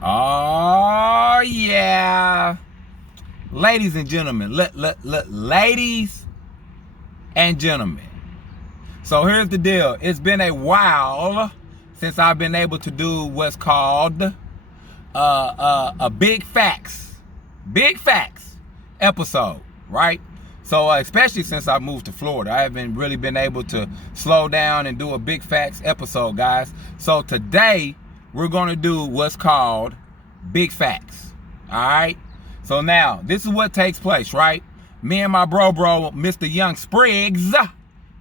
Oh, yeah. Ladies and gentlemen, ladies and gentlemen. So here's the deal. It's been a while since I've been able to do what's called a Big Facts episode, right? So especially since I moved to Florida, I haven't really been able to slow down and do a Big Facts episode, guys. So today, we're going to do what's called Big Facts, all right? So now, this is what takes place, right? Me and my bro, Mr. Young Spriggs,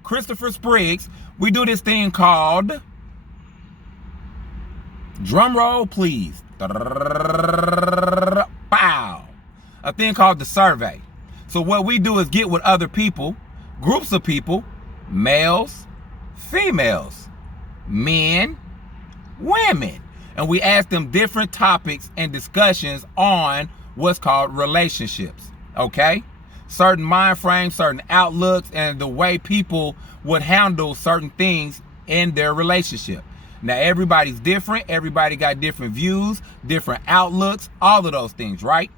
Christopher Spriggs, we do this thing called, drum roll please, pow, a thing called the survey. So what we do is get with other people, groups of people, males, females, men, women, and we ask them different topics and discussions on what's called relationships, okay? Certain mind frames, certain outlooks, and the way people would handle certain things in their relationship. Now, everybody's different. Everybody got different views, different outlooks, all of those things, right?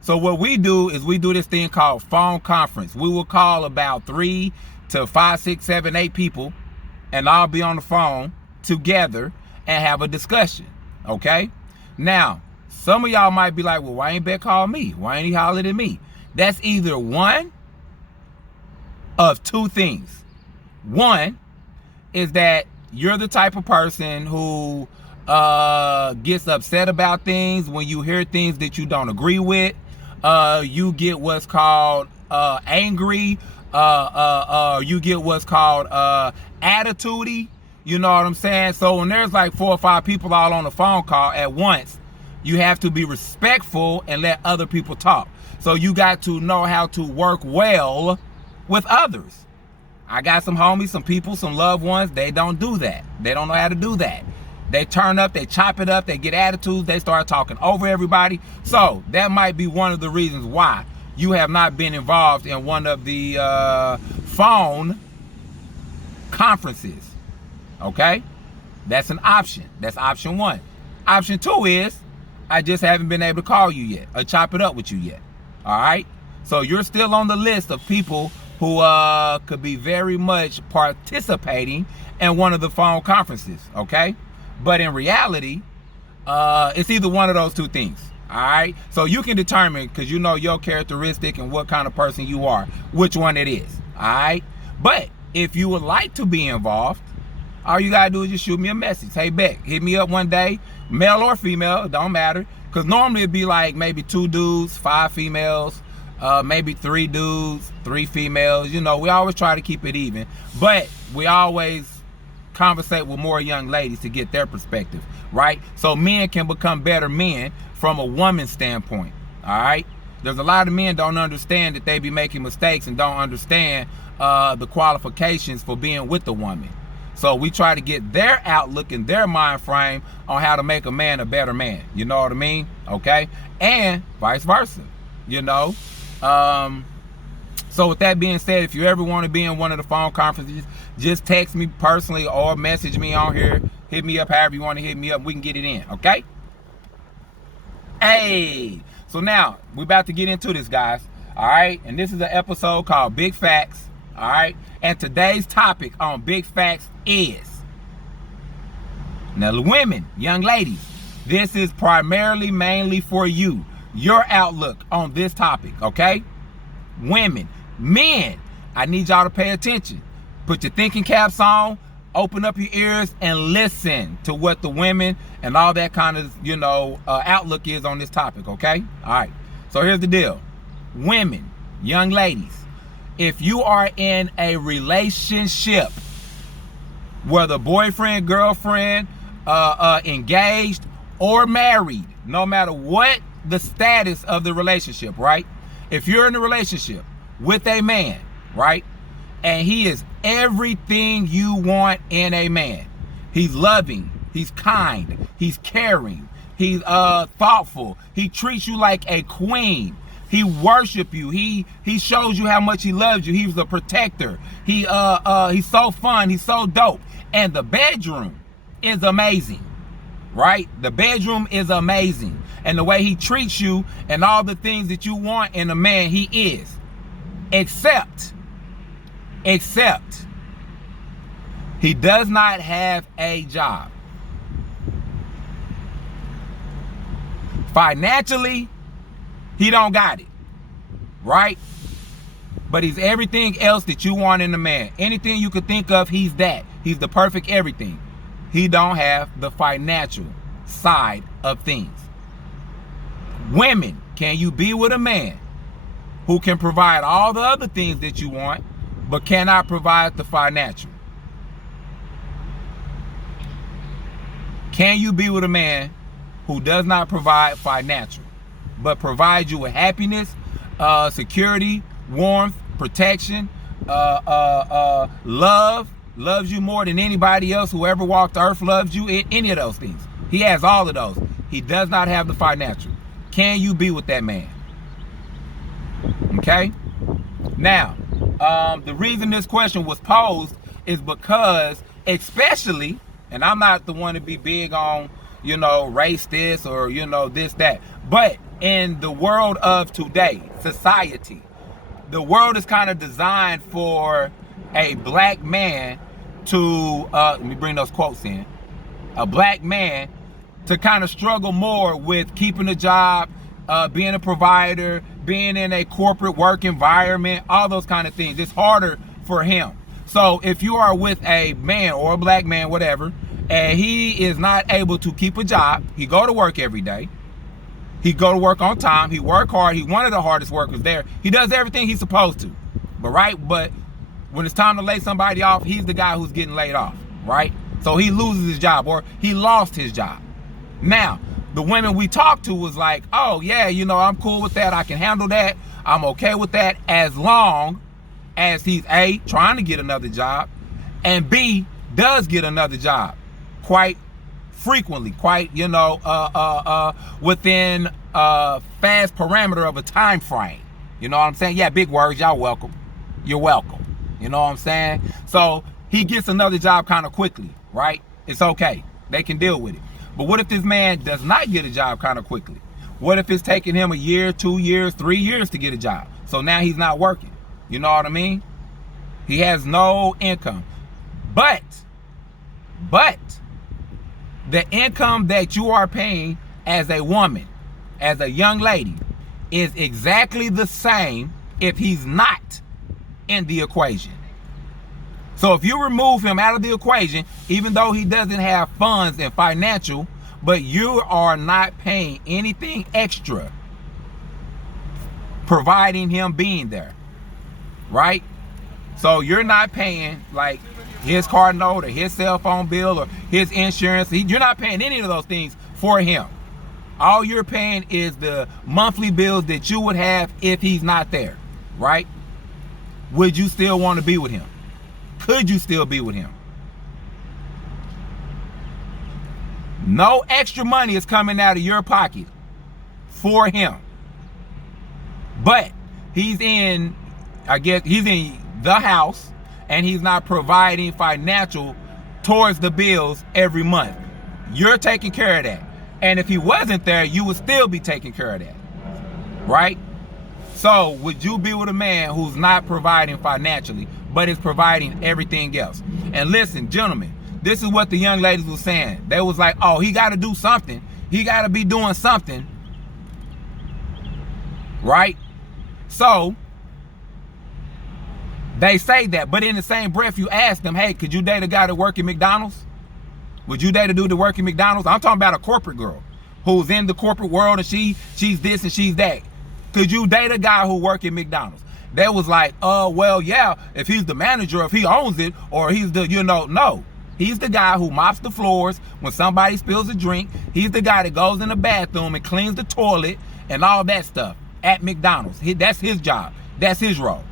So what we do is we do this thing called phone conference. We will call about 3 to 5, 6, 7, 8 people, and I'll be on the phone together and have a discussion, okay? Now, some of y'all might be like, well, why ain't Beck call me? Why ain't he hollered at me? That's either one of two things. One is that you're the type of person who gets upset about things when you hear things that you don't agree with. You get what's called angry. You get what's called attitude-y. You know what I'm saying? So when there's like 4 or 5 people all on the phone call at once, you have to be respectful and let other people talk. So you got to know how to work well with others. I got some homies, some people, some loved ones, they don't do that. They don't know how to do that. They turn up, they chop it up, they get attitudes, they start talking over everybody. So that might be one of the reasons why you have not been involved in one of the phone conferences, okay? That's an option. That's option one. Option two is, I just haven't been able to call you yet or chop it up with you yet, all right? So you're still on the list of people who could be very much participating in one of the phone conferences, okay? But in reality, it's either one of those two things, all right? So you can determine, because you know your characteristic and what kind of person you are, which one it is, all right? But if you would like to be involved, all you gotta do is just shoot me a message. Hey, Beck, hit me up one day, male or female, don't matter. Because normally it'd be like maybe 2 dudes, 5 females, maybe 3 dudes, 3 females. You know, we always try to keep it even. But we always conversate with more young ladies to get their perspective, right? So men can become better men from a woman's standpoint, all right? There's a lot of men don't understand that they be making mistakes and don't understand the qualifications for being with the woman. So we try to get their outlook and their mind frame on how to make a man a better man. You know what I mean? Okay? And vice versa, you know? So with that being said, if you ever want to be in one of the phone conferences, just text me personally or message me on here. Hit me up however you want to hit me up. We can get it in, okay? Hey! So now, we're about to get into this, guys. All right? And this is an episode called Big Facts. All right? And today's topic on Big Facts is, now the women, young ladies, this is primarily mainly for you, your outlook on this topic, okay? Women, men, I need y'all to pay attention. Put your thinking caps on, open up your ears, and listen to what the women and all that kind of, you know, outlook is on this topic, okay? All right, so here's the deal. Women, young ladies, if you are in a relationship, whether boyfriend, girlfriend, engaged, or married, no matter what the status of the relationship, right? If you're in a relationship with a man, right, and he is everything you want in a man, he's loving, he's kind, he's caring, he's thoughtful, he treats you like a queen, he worship you, he shows you how much he loves you, he's a protector, he's so fun, he's so dope, and the bedroom is amazing. right? The bedroom is amazing. And the way he treats you and all the things that you want in a man, he is. Except, he does not have a job. Financially, he don't got it, right? But he's everything else that you want in a man. Anything you could think of, he's that. He's the perfect everything. He don't have the financial side of things. Women, can you be with a man who can provide all the other things that you want, but cannot provide the financial? Can you be with a man who does not provide financial, but provides you with happiness, security, warmth, protection, love, loves you more than anybody else who ever walked the earth loves you, any of those things? He has all of those. He does not have the financial. Can you be with that man? Okay? Now, the reason this question was posed is because, especially, and I'm not the one to be big on, you know, race this or, you know, this, that, but in the world of today, society, the world is kind of designed for a black man to, let me bring those quotes in, a black man to kind of struggle more with keeping a job, being a provider, being in a corporate work environment, all those kind of things. It's harder for him. So if you are with a man or a black man, whatever, and he is not able to keep a job, he go to work every day, he go to work on time, he work hard, he one of the hardest workers there, he does everything he's supposed to, but when it's time to lay somebody off, he's the guy who's getting laid off, right? So he loses his job, or he lost his job. Now, the women we talked to was like, oh yeah, you know, I'm cool with that, I can handle that, I'm okay with that, as long as he's A, trying to get another job, and B, does get another job quite frequently, quite, you know, within a fast parameter of a time frame. You know what I'm saying? Yeah, big words, y'all welcome. You're welcome. You know what I'm saying? So he gets another job kind of quickly, right? It's okay. They can deal with it. But what if this man does not get a job kind of quickly? What if it's taking him a year, 2 years, 3 years to get a job? So now he's not working. You know what I mean? He has no income. But the income that you are paying as a woman, as a young lady, is exactly the same if he's not in the equation. So if you remove him out of the equation, even though he doesn't have funds and financial, but you are not paying anything extra, providing him being there, right? So you're not paying like his car note or his cell phone bill or his insurance. You're not paying any of those things for him. All you're paying is the monthly bills that you would have if he's not there, right? Would you still want to be with him? Could you still be with him? No extra money is coming out of your pocket for him. But he's in, I guess, he's in the house and he's not providing financial towards the bills every month. You're taking care of that. And if he wasn't there, you would still be taking care of that, right? So would you be with a man who's not providing financially, but is providing everything else? And listen, gentlemen, this is what the young ladies were saying. They was like, oh, he got to do something. He got to be doing something, right? So they say that, but in the same breath, you ask them, hey, could you date a guy that work at McDonald's? Would you date a dude that work at McDonald's? I'm talking about a corporate girl who's in the corporate world and she's this and she's that. Could you date a guy who work at McDonald's? They was like, well, yeah, if he's the manager, if he owns it, or he's the, you know, no. He's the guy who mops the floors when somebody spills a drink. He's the guy that goes in the bathroom and cleans the toilet and all that stuff at McDonald's. That's his job. That's his role.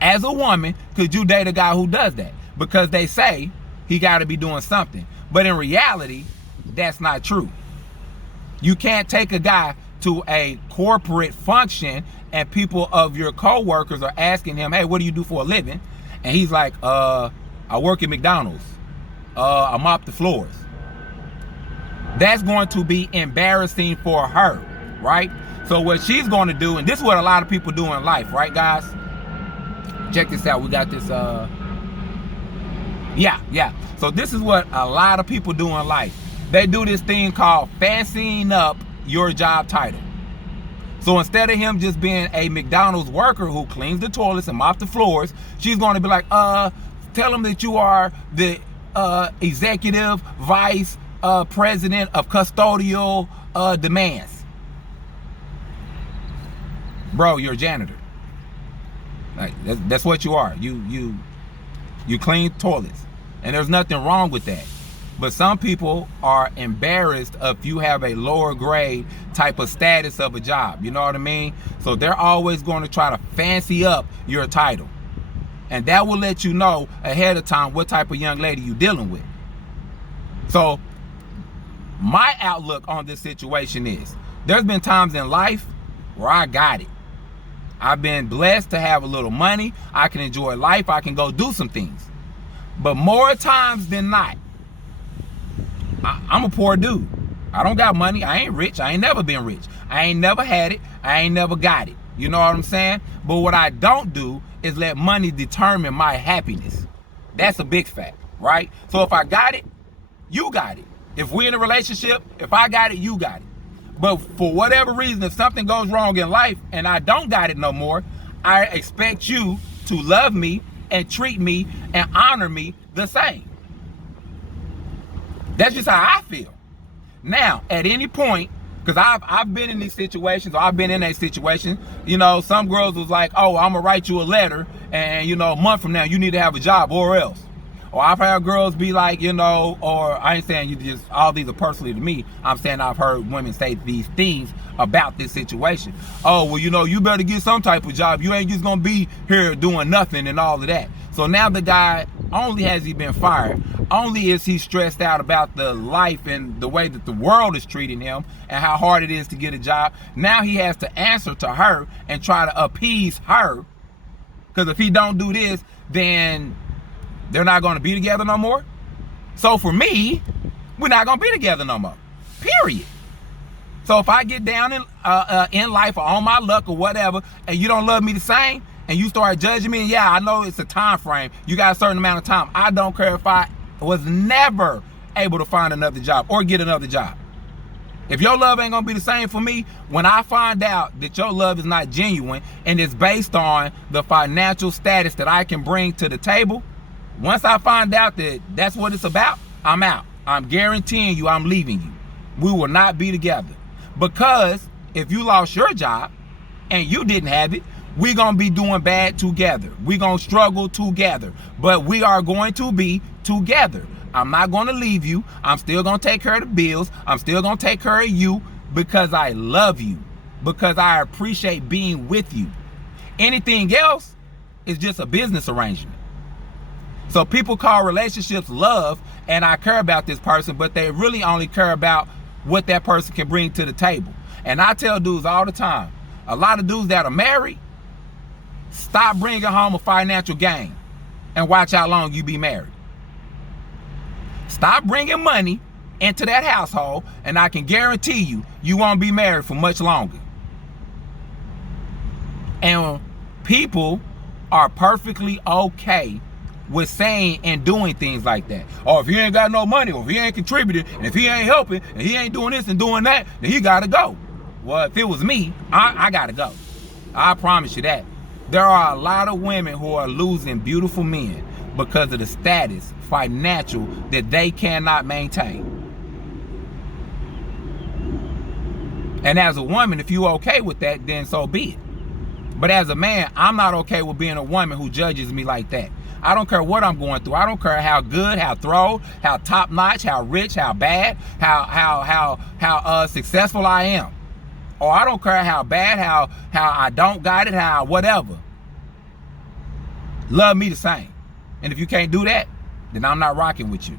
As a woman, could you date a guy who does that? Because they say he got to be doing something. But in reality, that's not true. You can't take a guy to a corporate function and people of your co-workers are asking him, hey, what do you do for a living? And he's like, I work at McDonald's. I mop the floors. that's going to be embarrassing for her, right? So what she's going to do, and this is what a lot of people do in life, right, guys? Check this out. We got this, yeah. So this is what a lot of people do in life. They do this thing called fancying up your job title. So instead of him just being a McDonald's worker who cleans the toilets and mops the floors, she's going to be like, tell him that you are the executive vice president of custodial demands. Bro, you're a janitor. Like that's what you are. You clean toilets, and there's nothing wrong with that. But some people are embarrassed if you have a lower grade type of status of a job. You know what I mean? So they're always going to try to fancy up your title. And that will let you know ahead of time what type of young lady you're dealing with. So my outlook on this situation is, there's been times in life where I got it. I've been blessed to have a little money. I can enjoy life. I can go do some things. But more times than not, I'm a poor dude. I don't got money. I ain't rich. I ain't never been rich. I ain't never had it. I ain't never got it. You know what I'm saying? But what I don't do is let money determine my happiness. That's a big fact, right? So if I got it, you got it. If we're in a relationship, if I got it, you got it. But for whatever reason, if something goes wrong in life and I don't got it no more, I expect you to love me and treat me and honor me the same. That's just how I feel. Now, at any point, because I've been in these situations, or I've been in a situation, you know, some girls was like, oh, I'm gonna write you a letter, and you know, a month from now you need to have a job or else. Or I've heard girls be like, you know, or I ain't saying you just, all these are personally to me, I'm saying I've heard women say these things about this situation. Oh, well, you know, you better get some type of job. You ain't just gonna be here doing nothing and all of that. So now the guy, only has he been fired, only is he stressed out about the life and the way that the world is treating him and how hard it is to get a job. Now he has to answer to her and try to appease her. Because if he don't do this, then they're not going to be together no more. So for me, we're not going to be together no more. Period. So if I get down in life or on my luck or whatever, and you don't love me the same, and you start judging me, and yeah, I know it's a time frame. You got a certain amount of time. I don't care if I was never able to find another job or get another job. If your love ain't gonna be the same for me, when I find out that your love is not genuine and it's based on the financial status that I can bring to the table, once I find out that that's what it's about, I'm out. I'm guaranteeing you I'm leaving you. We will not be together. Because if you lost your job and you didn't have it, we're gonna be doing bad together. We're gonna struggle together, but we are going to be together. I'm not gonna leave you. I'm still gonna take care of the bills. I'm still gonna take care of you because I love you, because I appreciate being with you. Anything else is just a business arrangement. So people call relationships love, and I care about this person, but they really only care about what that person can bring to the table. And I tell dudes all the time, a lot of dudes that are married, stop bringing home a financial gain and watch how long you be married. Stop bringing money into that household, and I can guarantee you, you won't be married for much longer. And people are perfectly okay with saying and doing things like that. Or if he ain't got no money, or if he ain't contributing, and if he ain't helping, and he ain't doing this and doing that, then he gotta go. Well, if it was me, I gotta go. I promise you that. There are a lot of women who are losing beautiful men because of the status, financial, that they cannot maintain. And as a woman, if you're okay with that, then so be it. But as a man, I'm not okay with being a woman who judges me like that. I don't care what I'm going through. I don't care how good, how thorough, how top notch, how rich, how bad, how successful I am. Or I don't care how bad, how I don't got it, how whatever. Love me the same. And if you can't do that, then I'm not rocking with you.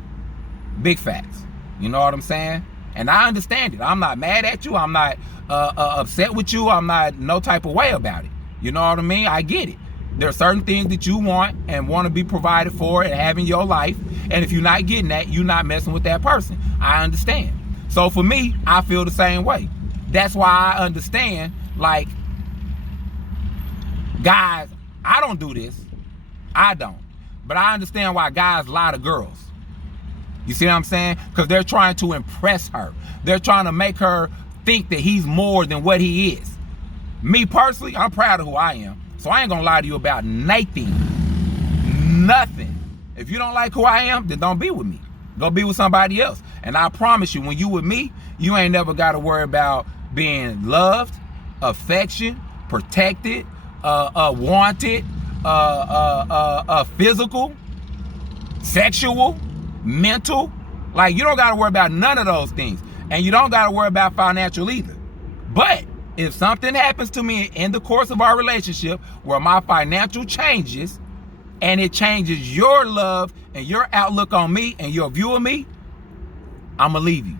Big facts. You know what I'm saying? And I understand it. I'm not mad at you. I'm not upset with you. I'm not no type of way about it. You know what I mean? I get it. There are certain things that you want and want to be provided for and have in your life. And if you're not getting that, you're not messing with that person. I understand. So for me, I feel the same way. That's why I understand, like, guys, I don't do this. I don't. But I understand why guys lie to girls. You see what I'm saying? Because they're trying to impress her. They're trying to make her think that he's more than what he is. Me personally, I'm proud of who I am. So I ain't gonna lie to you about nothing. Nothing. If you don't like who I am, then don't be with me. Go be with somebody else. And I promise you, when you with me, you ain't never got to worry about being loved, affection, protected, wanted, physical, sexual, mental. Like, you don't got to worry about none of those things. And you don't got to worry about financial either. But if something happens to me in the course of our relationship where my financial changes, and it changes your love and your outlook on me and your view of me, I'm going to leave you.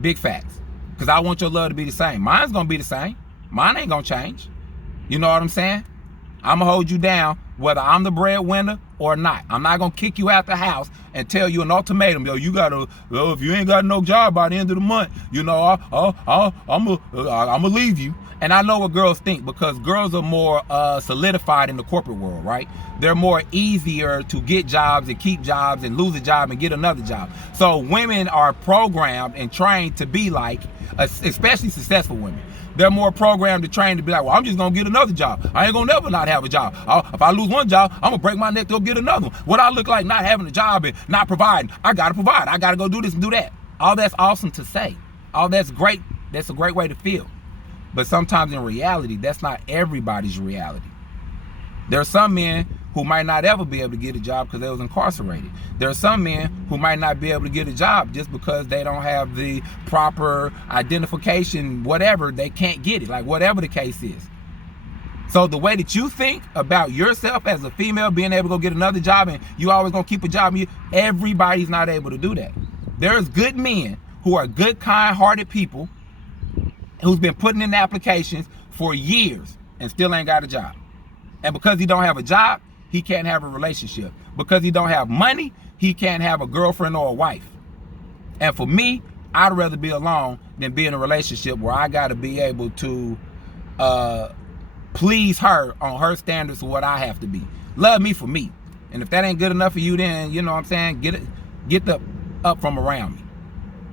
Big facts. Because I want your love to be the same. Mine's going to be the same. Mine ain't going to change. You know what I'm saying? I'm going to hold you down whether I'm the breadwinner or not. I'm not going to kick you out the house and tell you an ultimatum. Yo, you got to, if you ain't got no job by the end of the month, you know, I'm going to leave you. And I know what girls think, because girls are more solidified in the corporate world, right? They're more easier to get jobs and keep jobs and lose a job and get another job. So women are programmed and trained to be like, especially successful women. They're more programmed to train to be like, well, I'm just going to get another job. I ain't going to never not have a job. If I lose one job, I'm going to break my neck to go get another one. What I look like not having a job and not providing? I got to provide. I got to go do this and do that. All that's awesome to say. All that's great. That's a great way to feel. But sometimes in reality, that's not everybody's reality. There are some men who might not ever be able to get a job because they was incarcerated. There are some men who might not be able to get a job just because they don't have the proper identification, whatever, they can't get it, like whatever the case is. So the way that you think about yourself as a female being able to go get another job and you always gonna keep a job, everybody's not able to do that. There's good men who are good, kind-hearted people who's been putting in applications for years and still ain't got a job. And because he don't have a job, he can't have a relationship. Because he don't have money, he can't have a girlfriend or a wife. And for me, I'd rather be alone than be in a relationship where I got to be able to please her on her standards of what I have to be. Love me for me. And if that ain't good enough for you, then, you know what I'm saying, get the up from around me.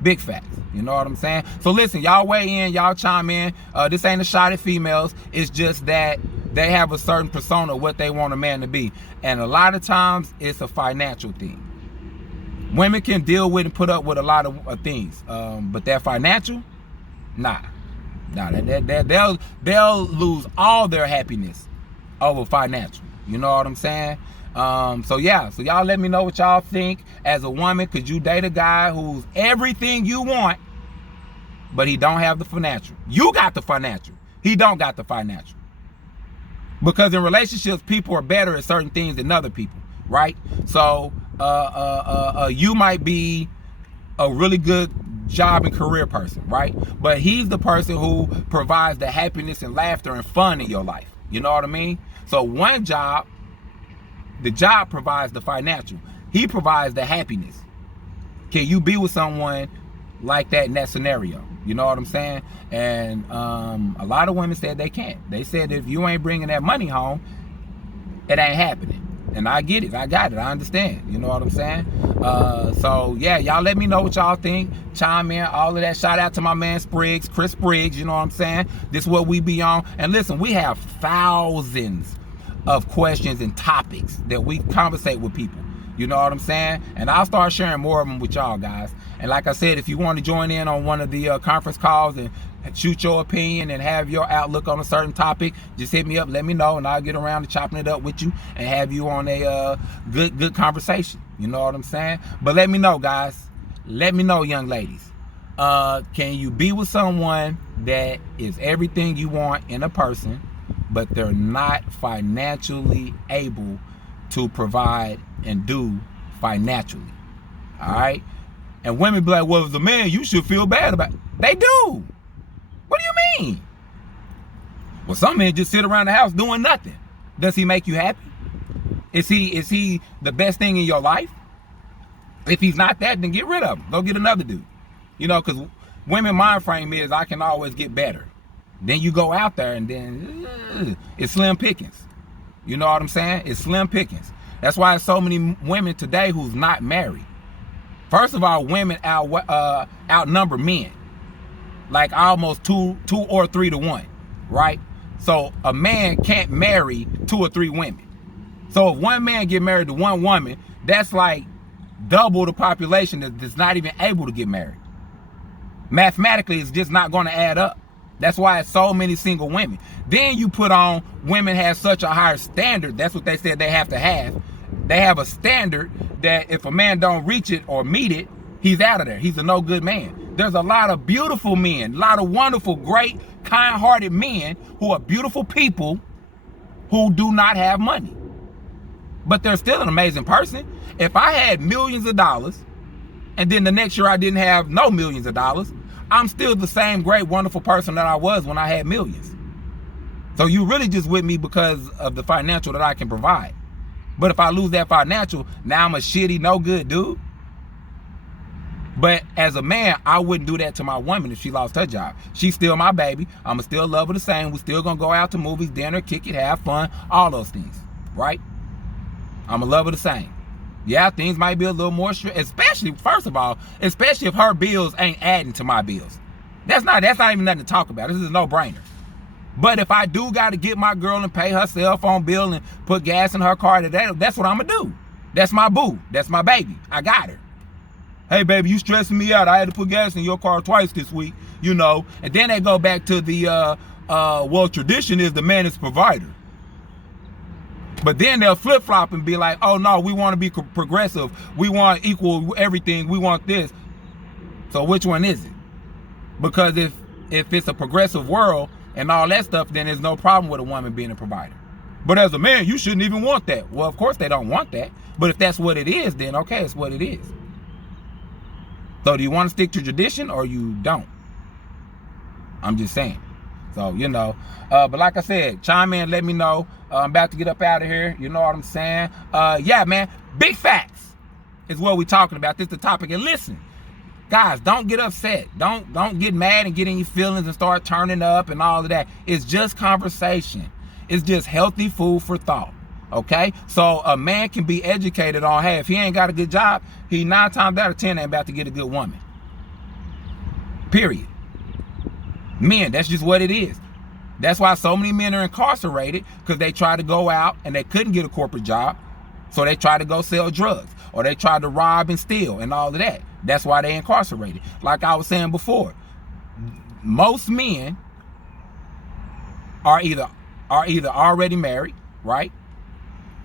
Big facts. You know what I'm saying? So listen, y'all weigh in, y'all chime in. This ain't a shot at females. It's just that they have a certain persona of what they want a man to be. And a lot of times it's a financial thing. Women can deal with and put up with a lot of things. But that financial, nah. They'll lose all their happiness over financial. You know what I'm saying? So yeah, so y'all let me know what y'all think. As a woman, could you date a guy who's everything you want, but he don't have the financial? You got the financial. He don't got the financial. Because in relationships, people are better at certain things than other people, right? So you might be a really good job and career person, right? But he's the person who provides the happiness and laughter and fun in your life. You know what I mean? So one job, the job provides the financial. He provides the happiness. Can you be with someone like that in that scenario? You know what I'm saying? And a lot of women said they can't. They said if you ain't bringing that money home, it ain't happening. And I get it. I got it. I understand. You know what I'm saying? So yeah, y'all let me know what y'all think. Chime in, all of that. Shout out to my man Spriggs, Chris Spriggs. You know what I'm saying? This is what we be on. And listen, we have thousands of questions and topics that we conversate with people. You know what I'm saying? And I'll start sharing more of them with y'all guys. And like I said, if you want to join in on one of the conference calls and shoot your opinion and have your outlook on a certain topic, just hit me up, let me know, and I'll get around to chopping it up with you and have you on a good conversation. You know what I'm saying? But let me know, guys. Let me know, young ladies. Can you be with someone that is everything you want in a person, but they're not financially able to provide and do financially? All right? And women be like, well, as a man, you should feel bad about it. They do. What do you mean? Well, some men just sit around the house doing nothing. Does he make you happy? Is he the best thing in your life? If he's not that, then get rid of him. Go get another dude. You know, because women mind frame is I can always get better. Then you go out there and then it's slim pickings. You know what I'm saying? It's slim pickings. That's why there's so many women today who's not married. First of all, women outnumber men, like almost two or 3 to 1, right? So a man can't marry 2 or 3 women. So if one man get married to one woman, that's like double the population that's not even able to get married. Mathematically, it's just not going to add up. That's why it's so many single women. Then you put on women have such a higher standard. That's what they said they have to have. They have a standard that if a man don't reach it or meet it, he's out of there. He's a no good man. There's a lot of beautiful men, a lot of wonderful, great, kind-hearted men who are beautiful people who do not have money. But they're still an amazing person. If I had millions of dollars and then the next year I didn't have no millions of dollars, I'm still the same great, wonderful person that I was when I had millions. So you really just with me because of the financial that I can provide. But if I lose that financial, now I'm a shitty, no good dude. But as a man, I wouldn't do that to my woman if she lost her job. She's still my baby. I'ma still love her the same. We're still gonna go out to movies, dinner, kick it, have fun, all those things, right? I'ma love her the same. Yeah, things might be a little more especially, first of all, especially if her bills ain't adding to my bills. That's not even nothing to talk about. This is a no-brainer. But if I do got to get my girl and pay her cell phone bill and put gas in her car today, that's what I'm going to do. That's my boo. That's my baby. I got her. Hey, baby, you stressing me out. I had to put gas in your car twice this week, you know. And then they go back to the, well, tradition is the man is provider. But then they'll flip-flop and be like, oh, no, we want to be progressive. We want equal everything. We want this. So which one is it? Because if it's a progressive world and all that stuff, then there's no problem with a woman being a provider. But as a man, you shouldn't even want that. Well, of course they don't want that. But if that's what it is, then okay, it's what it is. So do you want to stick to tradition or you don't? I'm just saying. So, you know, but like I said, chime in, let me know. I'm about to get up out of here. You know what I'm saying? Yeah, man, big facts is what we're talking about. This is the topic. And listen, guys, don't get upset. Don't get mad and get in your feelings and start turning up and all of that. It's just conversation. It's just healthy food for thought. Okay? So a man can be educated on, hey, if he ain't got a good job, he 9 times out of 10 ain't about to get a good woman. Period. Men, that's just what it is. That's why so many men are incarcerated, because they try to go out and they couldn't get a corporate job. So they try to go sell drugs, or they try to rob and steal and all of that. That's why they incarcerated. Like I was saying before, most men are either already married, right?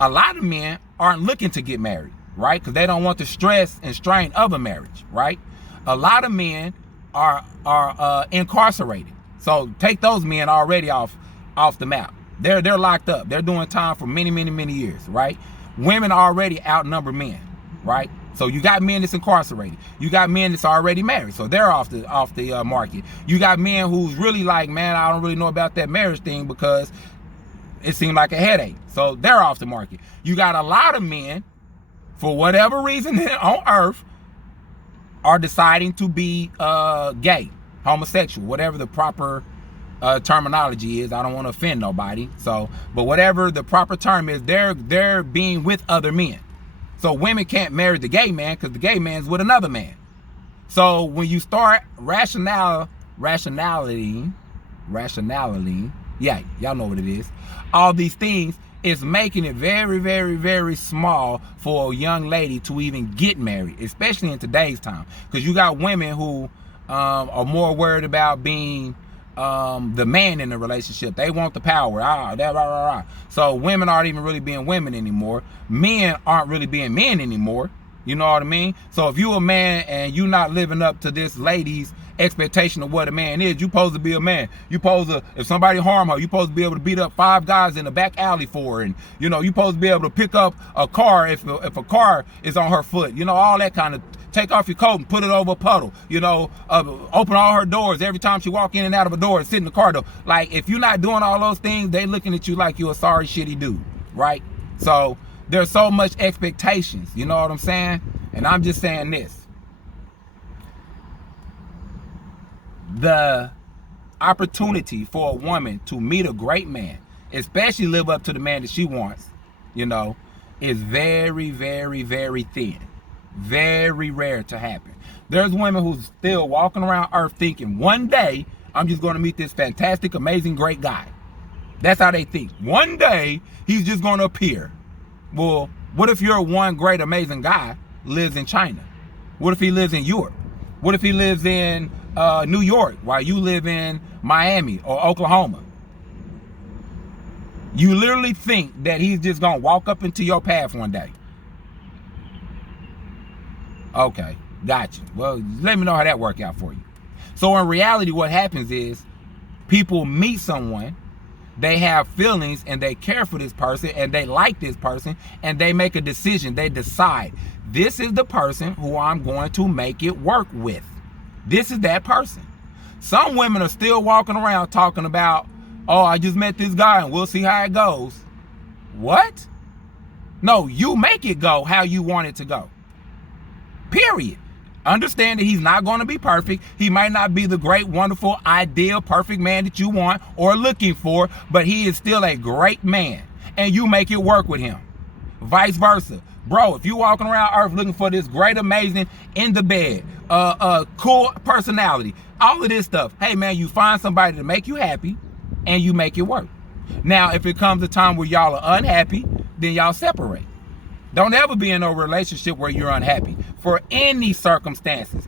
A lot of men aren't looking to get married, right? Because they don't want the stress and strain of a marriage, right? A lot of men are incarcerated. So take those men already off the map. They're locked up. They're doing time for many, many, many years, right? Women already outnumber men, right? So you got men that's incarcerated. You got men that's already married, so they're off the market. You got men who's really like, man, I don't really know about that marriage thing because it seemed like a headache. So they're off the market. You got a lot of men, for whatever reason on earth, are deciding to be gay, homosexual, whatever the proper terminology is. I don't want to offend nobody. So, but whatever the proper term is, they're being with other men. So women can't marry the gay man because the gay man's with another man. So when you start rationality, yeah, y'all know what it is. All these things is making it very, very, very small for a young lady to even get married, especially in today's time. Because you got women who are more worried about being the man in the relationship. They want the power. So women aren't even really being women anymore. Men aren't really being men anymore. You know what I mean? So if you a man and you not living up to this lady's expectation of what a man is, you supposed to be a man. You supposed to, if somebody harm her, you supposed to be able to beat up 5 guys in the back alley for her. And you know, you supposed to be able to pick up a car if a car is on her foot. You know, all that kind of. Take off your coat and put it over a puddle. You know, open all her doors every time she walk in and out of a door and sit in the car door. Like, if you're not doing all those things, they looking at you like you're a sorry, shitty dude, right? So there's so much expectations, you know what I'm saying? And I'm just saying this. the opportunity for a woman to meet a great man, especially live up to the man that she wants, you know, is very, very, very thin. Very rare to happen. There's women who's still walking around earth thinking, one day, I'm just going to meet this fantastic, amazing, great guy. That's how they think. One day, he's just going to appear. Well, what if your one great, amazing guy lives in China? What if he lives in Europe? What if he lives in New York while you live in Miami or Oklahoma? You literally think that he's just going to walk up into your path one day. Okay, gotcha. Well, let me know how that worked out for you. So in reality, what happens is people meet someone, they have feelings and they care for this person and they like this person and they make a decision. They decide, this is the person who I'm going to make it work with. This is that person. Some women are still walking around talking about, oh, I just met this guy and we'll see how it goes. What? No, you make it go how you want it to go. Period. Understand that he's not going to be perfect. He might not be the great, wonderful, ideal, perfect man that you want or looking for, but he is still a great man, and you make it work with him. Vice versa. Bro, if you walking around earth looking for this great, amazing, in the bed, cool personality, all of this stuff, hey man, you find somebody to make you happy, and you make it work. Now, if it comes a time where y'all are unhappy, then y'all separate. Don't ever be in a relationship where you're unhappy for any circumstances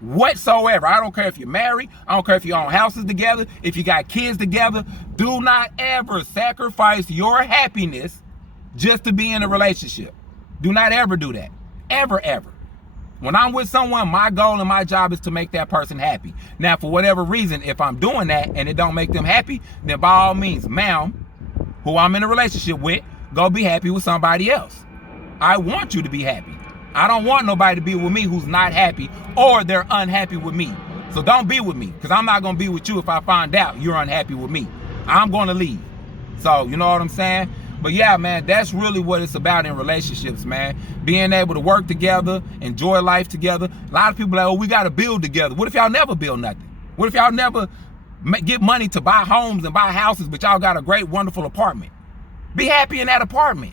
whatsoever. I don't care if you're married. I don't care if you own houses together, if you got kids together. Do not ever sacrifice your happiness just to be in a relationship. Do not ever do that. Ever, ever. When I'm with someone, my goal and my job is to make that person happy. Now, for whatever reason, if I'm doing that and it don't make them happy, then by all means, ma'am, who I'm in a relationship with, go be happy with somebody else. I want you to be happy. I don't want nobody to be with me who's not happy or they're unhappy with me. So don't be with me, because I'm not going to be with you if I find out you're unhappy with me. I'm going to leave. So, you know what I'm saying? But yeah, man, that's really what it's about in relationships, man. Being able to work together, enjoy life together. A lot of people are like, oh, we got to build together. What if y'all never build nothing? What if y'all never get money to buy homes and buy houses, but y'all got a great, wonderful apartment? Be happy in that apartment.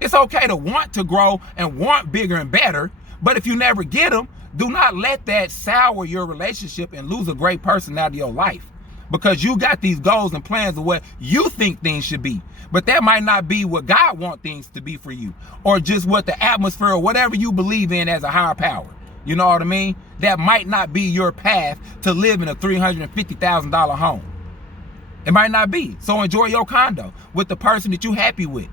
It's okay to want to grow and want bigger and better, but if you never get them, do not let that sour your relationship and lose a great person out of your life, because you got these goals and plans of what you think things should be, but that might not be what God wants things to be for you, or just what the atmosphere or whatever you believe in as a higher power. You know what I mean? That might not be your path to live in a $350,000 home. It might not be. So enjoy your condo with the person that you're happy with.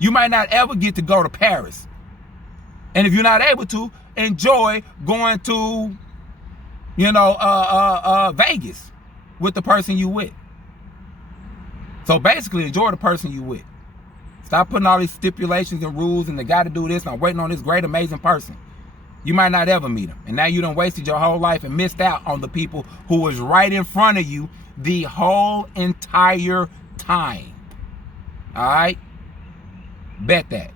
You might not ever get to go to Paris. And if you're not able to, enjoy going to, Vegas with the person you with. So basically, enjoy the person you with. Stop putting all these stipulations and rules and they got to do this and I'm waiting on this great, amazing person. You might not ever meet them. And now you done wasted your whole life and missed out on the people who was right in front of you the whole entire time. All right? Bet that.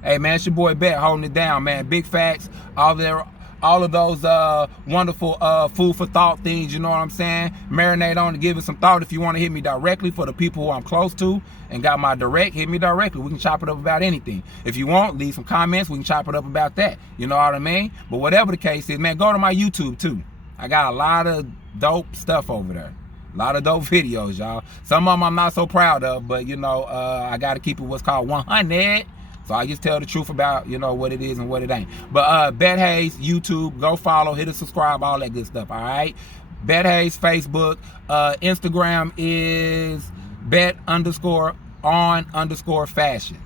Hey man, it's your boy Bet holding it down, man. Big facts, all of those wonderful food for thought things, you know what I'm saying? Marinate on to give it some thought. If you want to hit me directly, for the people who I'm close to and got my direct, hit me directly. We can chop it up about anything. If you want, leave some comments, we can chop it up about that. You know what I mean? But whatever the case is, man, go to my YouTube too. I got a lot of dope stuff over there. A lot of dope videos, y'all. Some of them I'm not so proud of, but, I got to keep it what's called 100. So I just tell the truth about, what it is and what it ain't. But Bet Hayes, YouTube, go follow, hit a subscribe, all that good stuff, all right? Bet Hayes, Facebook. Instagram is bet_on_fashion.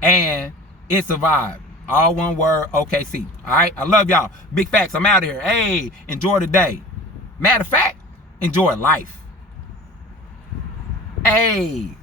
And it's a vibe. All one word, OKC. All right? I love y'all. Big facts. I'm out of here. Hey, enjoy the day. Matter of fact, enjoy life. Hey.